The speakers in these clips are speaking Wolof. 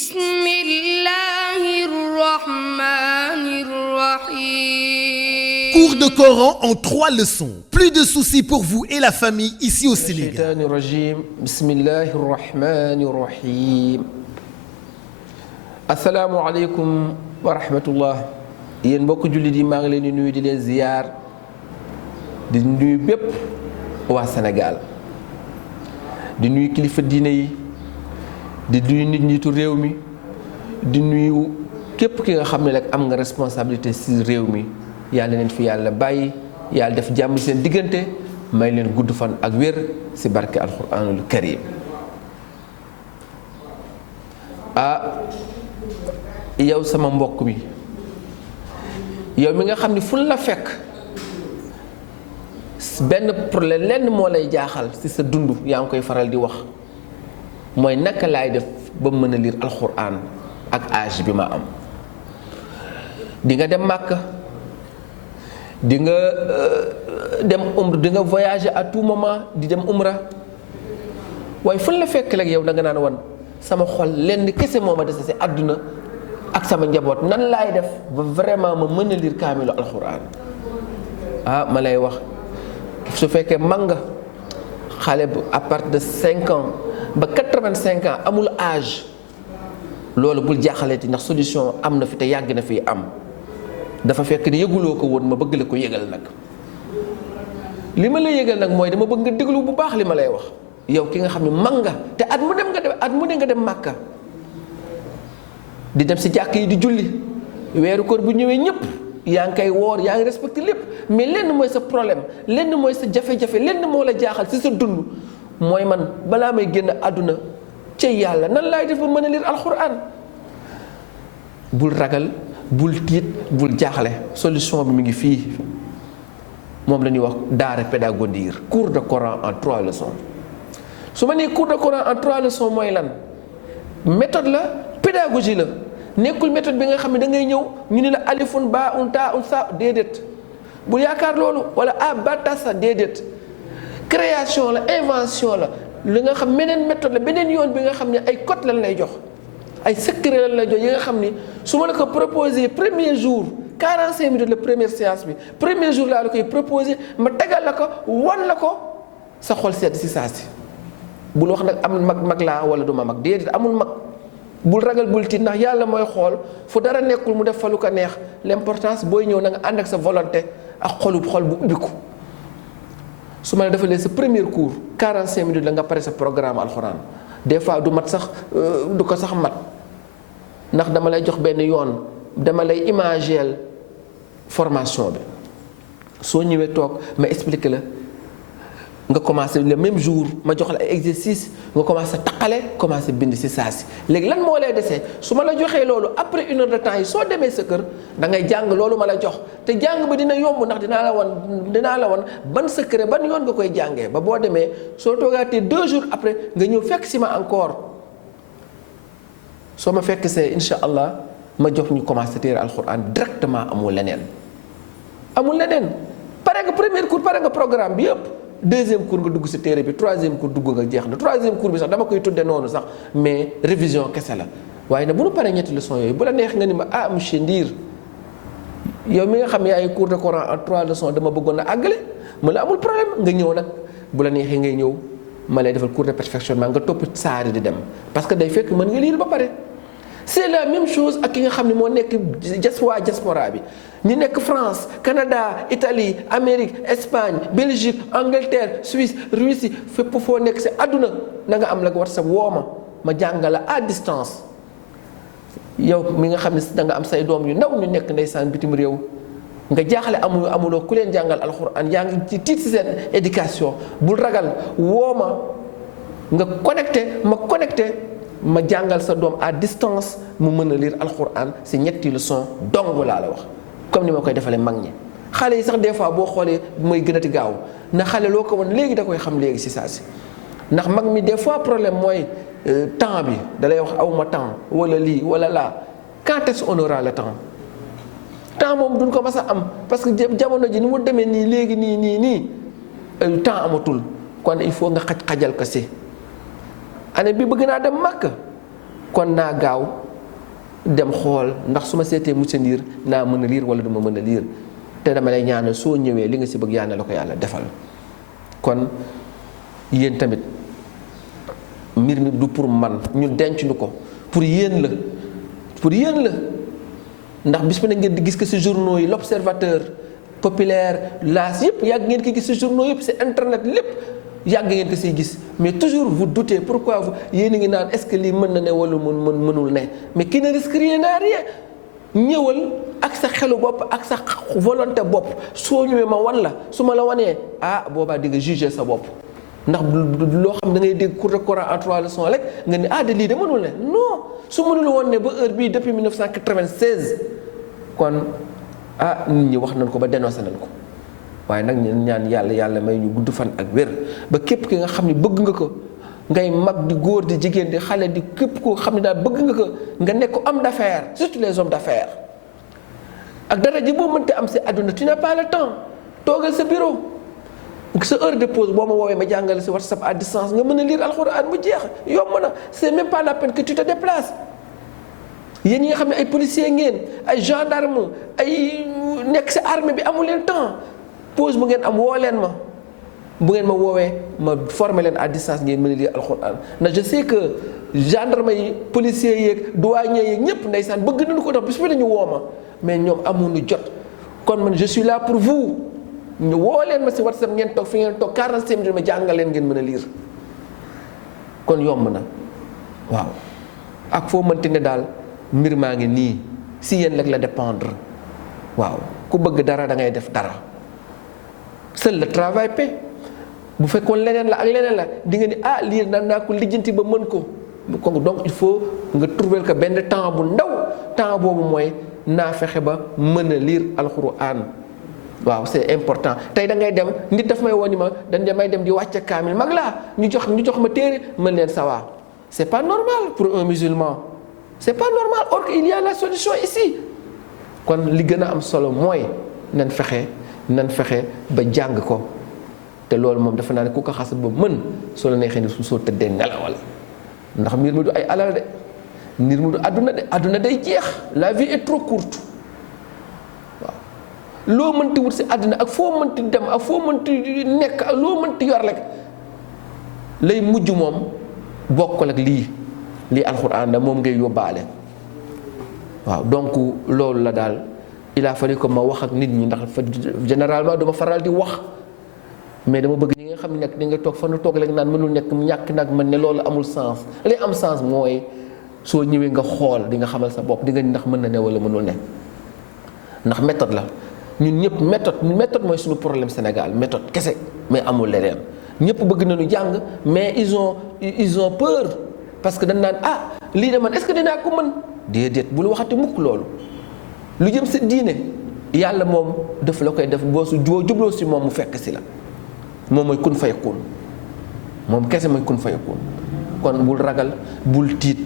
Bismillahirrahmanirrahim. Cours de Coran en 3 leçons. Plus de soucis pour vous et la famille ici au Sénégal. Bismillahirrahmanirrahim. Assalamu alaikum wa rahmatullah. Yéen mbokk jullit yi maa ngi leen di nuyu di leen ziyaar di nuyu bépp waa Sénégal di nuyu kilifa diine yi di nuyu nit ñitu réew mi di nuyu képp ki nga xam ne rek am nga responsabilité ci réew mi yàlla leen fi yàlla bàyyi yàlla def jàmm seen diggante may leen gudd fan ak wér ci barke alquranul karim. Yow sama mbokk mi yow mi nga xam ne fu la fekk benn problème lenn moo lay jaaxal ci sa dund yaa ngi koy faral di wax mooy naka laay def ba mën a lire alxuraan ak âge bi ma am. di nga dem Màkka di nga dem umra di nga voyager à tout moment di dem umra waaye fu la fekk rek yow da nga naan wan sama xol lenn kese moo ma dese ci àdduna ak sama njaboot nan laay def ba vraiment ma mën a lire kaamilu alxuraan. Ma lay wax su fekkee mag nga xale bu à partir de 5 ans ba 85 ans amul âge loolu bul jaaxaleeti ndax solution am na fi te yàgg na fi am dafa fekk ni yëguloo ko woon ma bëgg la ko yëgal nag. li ma la yëgal nag mooy dama bëgg nga déglu bu baax li ma lay wax yow ki nga xam ne mag nga te at mu dem nga dem Màkka di dem si jàkk yi di julli weeru koor bu ñëwee ñëpp yaa ngi koy woor yaa ngi respecté lépp mais lenn mooy sa problème lenn mooy sa jafe-jafe lenn moo la jaaxal si sa dund mooy man balaa may génn àdduna ca yàlla nan laay def ba mën a lire alxuraan. bul ragal bul tiit bul jaaxle solution bi mu ngi fii moom la ñuy wax daara pédagogie cours de Coran en 3 leçons. su ma nee cours de Coran en 3 leçons mooy lan méthode la pédagogie la nekkul méthode bi nga xam ne da ngay ñëw ñu ne la alifun ba un ta un sa déedéet bul yaakaar loolu wala ba ta sa déedéet création la invention la li nga xam beneen méthode la beneen yoon bi nga xam ne ay code lan lay jox ay secret lan lay jox yi nga xam ni su ma la ko proposé premier jour 45 minutes la première séance bi premier jour laa la koy proposé ma tegal la ko wan la ko sa xol sedd si saa si bul wax nag am mag laa wala du ma mag déedéet amul mag. bul ragal bul tiit ndax yàlla mooy xool fu dara nekkul mu def fa lu ko neex l'importance booy ñëw na nga ànd ak sa volonté ak xol bu ubbiku. su ma la defalee sa premier cours 45 minutes la nga pare sa programme alxuraan des fois du mat sax du ko sax mat ndax dama lay jox benn yoon dama lay imageel formation bi soo ñëwee toog ma expliqué la. nga commencé le même jour ma jox la ay exercice nga commencé taqale commencé bind ci saa si léegi lan moo lay desee su ma la joxee loolu après 1 heure de temps yi soo demee sa kër da ngay jàng loolu ma la jox te jàng bi dina yomb ndax dinaa la wan ban secret ban yoon nga koy jàngee ba boo demee soo toogaatee 2 jours après nga ñëw fekk si ma encore soo ma fekk see incha allah ma jox ñu commencé téere alxuraan directement amul leneen pare nga premier cours pare nga programme bi yëpp. deuxième cours nga dugg ci téere bi troisième cours dugg nga jeex na troisième cours bi sax dama koy tudde noonu sax mais révision kese la waaye nag bu nu paree ñetti leçons yooyu bu la neex nga ni ma monsieur Ndiir yow mi nga xam ne ay cours de Coran en 3 leçons dama bëggoon a àggale ma la amul problème nga ñëw nag bu la neexee ngay ñëw ma lay defal cours de perfectionnement nga topp saari di dem parce que day fekk mën nga lire ba pare. c'est la même chose ak ki nga xam ne moo nekk diaspora bi ñi nekk France Canada Italie Amérique Espagne Belgique Angleterre Suisse Russie fépp foo nekk si àdduna na nga am la WhatsApp woo ma jàngal la à distance. yow mi nga xam ne da nga am say doom yu ndaw ñu nekk ndeysaan bitim réew nga jaaxle amuloo ku leen jàngal alxuraan yaa ngi ci tiit si seen éducation bul ragal woo ma nga connecté. ma jàngal sa doom à distance mu mën a lire alxuraan si ñetti leçon dong laa la wax comme ni ma koy defalee mag ñi xale yi sax des fois boo xoolee mooy gënati gaaw na xale loo ko wan léegi da koy xam léegi si saa si ndax mag mi des fois problème mooy temps bi da lay wax awma temps wala lii wala laa quand est-ce qu'on aura le temps moom duñ ko mas a am parce que jamono ji ni mu demee nii léegi nii temps amatul kon il faut nga xajal ko si année bi bëgg naa dem Makka kon naa gaaw dem xool ndax su ma seetee monsieur Ndir naa mën a lire wala duma mën a lire te dama lay ñaanal soo ñëwee li nga si bëgg yàlla la ko yàlla defal. kon yéen tamit mbir mi du pour man ñu denc ñu ko pour yéen la ndax bis bu ne ngeen di gis ko ci journaux yi l'Observateur, Populaire, L'As yëpp yàgg ngeen ko gis ci journaux yëpp ci internet lépp yàgg ngeen ko siy gis mais toujours vous doutez pourquoi vous yéen a ngi naan est-ce que lii mën na ne wala mënul ne mais qui ne risque rien n'a rien. ñëwal ak sa xelu bopp ak sa volonté bopp soo ñëwee ma wan la su ma la wanee boobaa di nga juger sa bopp ndax loo xam da ngay dégg cours de Coran en 3 leçons rek nga ne de lii de mënul ne non su mënul woon ne ba heure bii depuis 1996 kon nit ñi wax nañ ko ba dénoncé nañ ko waaye nag ñu ñaan yàlla may ñu gudd fan ak wér ba képp ki nga xam ne bëgg nga ko ngay mag di góor di jigéen di xale di képp koo xam ne daal bëgg nga ko nga nekk homme d'affaires surtout les hommes d'affaires ak dara ji boo mënte am si àdduna tu n'as pas le temps toogal sa bureau sa heure de pause boo ma woowee ma jàngale si WhatsApp à distance nga mën a lire alxuraan bu jeex yomb na c'est même pas la peine que tu te déplaces yéen ñi nga xam ne ay policiers ngeen ay gendarmes ay nekk si armée bi amu leen temps pause bu ngeen am woo leen ma bu ngeen ma woowee ma former leen à distance ngeen mën a lire alxuraan ndax je sais que gendarme yi policiers yeeg douaniers yeeg ñëpp ndeysaan bëgg nañu ko dox bis bi dañu woo ma mais ñoom amuñu jot kon man je suis là pour vous ñu woo leen ma si WhatsApp ngeen toog fi ngeen toog 45 minutes ma jàngal leen ngeen mën a lire kon yomb na waaw ak foo mënti ne daal mbir maa ngi nii si yéen rek la dépendre waaw ku bëgg dara da ngay def dara seul le travail paie bu fekkoon leneen la ak leneen la di nga ni lii naa ko lijjanti ba mën ko donc il faut nga trouver ko benn temps bu ndaw temps boobu mooy naa fexe ba mën a lire alxuraan waaw c'est important tey da ngay dem nit daf may woni ma damay dem di wàcce kaamil mag laa ñu jox ma téere mën leen sawa c'est pas normal pour un musulman c'est pas normal or qu'il y a la solution ici kon li gën a am solo mooy nan fexe ba jàng ko te loolu moom dafa naa ne ku ko xas ba mën soo la neexee ni soo tëddee nelawal ndax mbir mi du ay alal de mbir mi du àdduna day jeex la vie est trop courte waaw loo mënti wut si àdduna ak foo mënti dem ak foo mënti nekk ak loo mënti yor rek lay mujj moom bokkul ak lii alxuraan da moom ngay yóbbaale waaw donc loolu la daal il a fallu que ma wax ak nit ñi ndax généralement duma faral di wax mais dama bëgg ñi nga xam ne nag di nga toog fa nu toog rek naan mënul nekk ñàkk nag man ne loolu amul sens li am sens mooy soo ñëwee nga xool di nga xamal sa bopp di nga ndax mën na ne wala mënul ne ndax méthode la ñun ñëpp méthode mooy suñu problème Sénégal méthode kese mais amul leneen ñëpp bëgg nañu jàng mais ils ont peur parce que dañ naan lii de man est-ce que dinaa ko mën déedéet bul waxati mukk loolu lu jëm si diine yàlla moom daf la koy def boo jubloo si moom mu fekk si la moom mooy kun fayakun moom kese mooy kun fayakun kon bul ragal bul tiit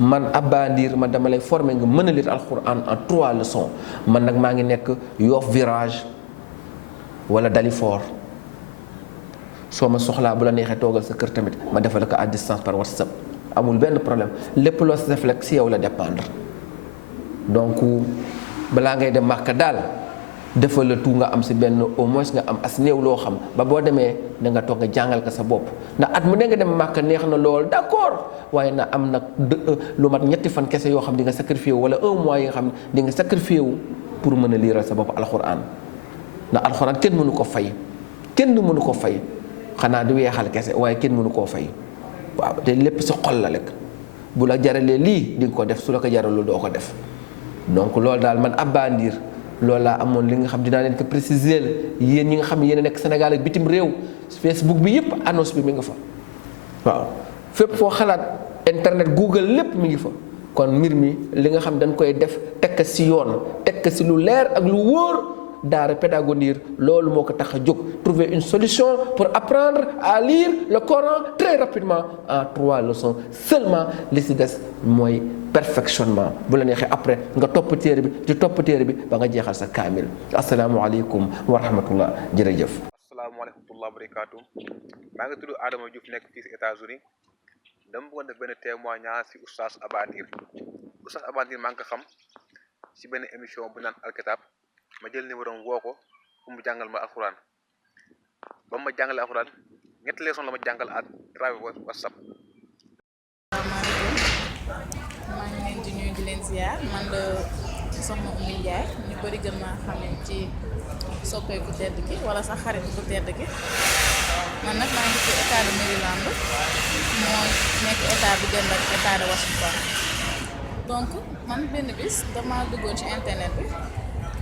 man Abba Ndir man dama lay former nga mën a lire alxuraan en 3 leçons man nag maa ngi nekk Yoff Virage wala Dalifort soo ma soxlaa bu la neexee toogal sa kër tamit ma defal ko à distance par WhatsApp amul benn problème lépp loo si def rek si yow la dépendre donc balaa ngay dem Màkka daal defal la tout nga am si benn au moins nga am as néew loo xam ba boo demee da nga toog nga jàngal ko sa bopp ndax at mu ne nga dem Màkka neex na lool d'accord waaye na am nag lu mat ñetti fan kese yoo xam di nga sacrifié wu wala 1 mois yi nga xam ne di nga sacrifié wu pour mën a liiral sa bopp alxuraan ndax alxuraan kenn mënu ko fay kenn du mënu ko fay xanaa di weexal kese waaye kenn mënu koo fay waaw te lépp si xol la rek bu la jaralee lii di nga ko def su la ko jaralul doo ko def donc loolu daal man Abba Ndir loolu laa amoon li nga xam dinaa leen ko préciser yéen ñi nga xam ne yéen a nekk Sénégal ak bitim réew Facebook bi yëpp annonce bi mi nga fa waaw fépp foo xalaat internet Google lépp mi ngi fa kon mbir mi li nga xam dañ koy def teg ko si yoon teg ko si lu leer ak lu wóor daara Pédago Ndir loolu moo ko tax a jóg trouver une solution pour apprendre à lire le Coran très rapidement en 3 leçons seulement li si des mooy perfectionnement bu la neexee après nga topp téere bi di topp téere bi ba nga jeexal sa kaamil asalaamualeykum wa rahmatullah jërëjëf. asalaamaaleykum wa rahmatulah wa barakaatu maa ngi tudd Adama Diouf nekk fii si États-Unis dama bëggoon def benn témoignage ci oustaz Abandir. oustaz Abandir maa ngi ko xam ci benn émission bu naan alkitab ma jël numéro am woo ko pour mu jàngal ma alxuraan ba ma jàngalee alxuraan ñetti leçon la ma jàngal à travers WhatsApp. maa ngi leen di nuyu di leen ziar man la soxna Oumy Ndiaye ñu bëri gën maa xamee ci soppeeku tedd ki wala sax xarit bu tedd ki man nag maa ngi ci état de Maryland moo nekk état bi dend ak état de Washington. donc man benn bis dama duggoon ci internet bi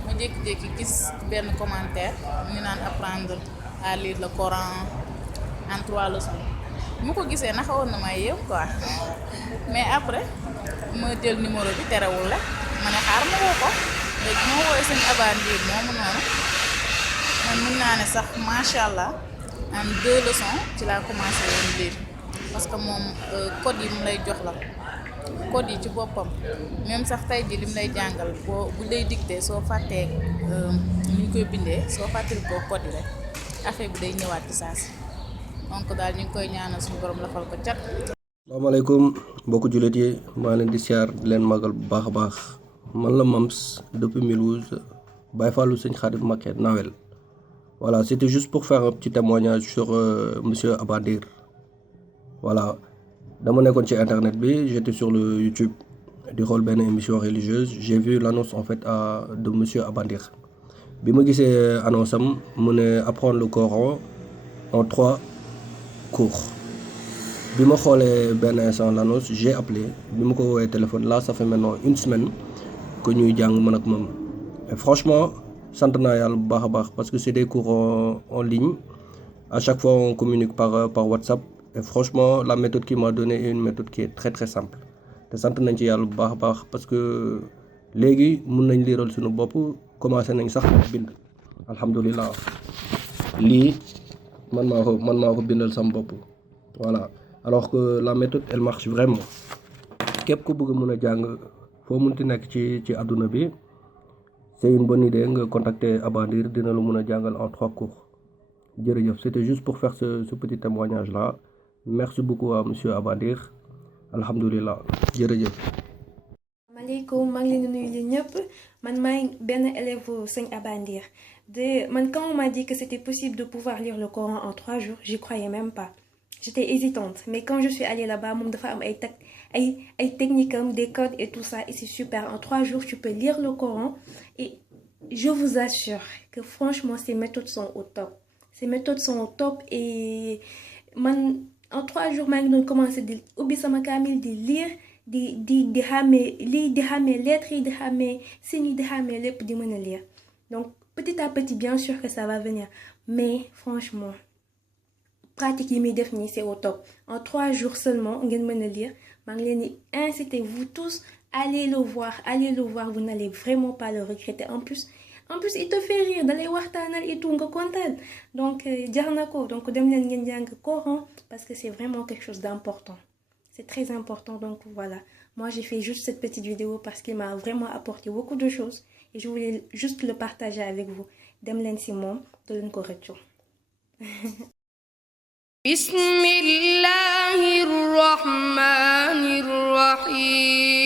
ma jékki-jékki gis benn commentaire ñu naan apprendre à lire le Coran en 3 leçons. mu ko gisee na xawoon na may yéem quoi mais après ma jël numéro bi terewul la ma ne xaar ma woo ko léegi moo woowee sëñ Abandir moomu noonu man mun naa ne sax macha allah en 2 leçons ci laa commencé woon lire parce que moom code yi mu lay jox la code yi ci boppam même sax tey ji li mu lay jàngal boo bu lay dicté soo fàttee ni ñu koy bindee soo fàttali koo code yi rek affaire bi day ñëwaat ci saa si donc daal ñu ngi koy ñaanal suñu borom lafal ko cat. asalaamaaleykum mbokku jullit yi maa leen di siyaar di leen magal bu baax a baax man la Mams depuis Mulhouse Baye Fallou Sëñ Khadim Mbacké Nawel. Voilà, c'était juste pour faire un petit témoignage sur monsieur Abandir. Voilà, dama nekkoon ci internet bi j'étais sur le YouTube di xool benn émission religieuse j'ai vu l'annonce en fait de monsieur Abandir bi ma gisee annonce am mu ne apprendre le Coran en 3 cours. bi ma xoolee benn instant l'annonce j'ai appelé bi ma ko woowee téléphone là ça fait maintenant 1 semaine que ñuy jàng man ak moom et franchement sant naa yàlla bu baax a baax parce que c'est des cours en ligne à chaque fois on communique par WhatsApp et franchement la méthode qu'il m'a donnée est une méthode qui est très très simple te sant nañ ci yàlla bu baax a baax parce que léegi mun nañ liiral suñu bopp commencé nañ sax bind alhamdulilah lii man maa ko bindal sama bopp voilà. alors que la méthode elle marche vraiment képp ku bëgg mën a jàng foo munti nekk ci àdduna bi c'est une bonne idée nga contacter Abandir dina la mën a jàngal en 3 cours jërëjëf c'était juste pour faire ce petit témoignage là merci beaucoup à monsieur Abandir alhamdulilah jërëjëf. maaleykum maa ngi leen di nuyu yéen ñëpp man maay benn élève sëñ Abandir man quand on m'a dit que c'était possible de pouvoir lire le Coran en 3 jours j'y croyais même pas. J'étais hésitante, mais quand je suis allée là-bas, mon femme a techniques, des codes et tout ça, et c'est super. En 3 jours, tu peux lire le Coran, et je vous assure que franchement, ces méthodes sont au top. Ces méthodes sont au top, et en 3 jours, je commencé à lire, de mes lettres, de mes signes, de mes lettres, de lire. Donc, petit à petit, bien sûr que ça va venir, mais franchement, pratique yi muy def nii c'est au top en 3 jours seulement ngeen mën a lire maa ngi leen di inciter vous tous allez le voir vous n'allez vraiment pas le regretter en plus il te fait rire dalay waxtaanal et tout nga kontaan donc jar na ko donc dem leen ngeen jàng Coran parce que c'est vraiment quelque chose d'important c'est très important donc voilà moi j'ai fait juste cette petite vidéo parce qu'il m'a vraiment apporté beaucoup de choses et je voulais juste le partager avec vous dem leen si moom doo leen ko rëccu بسم الله الرحمن الرحيم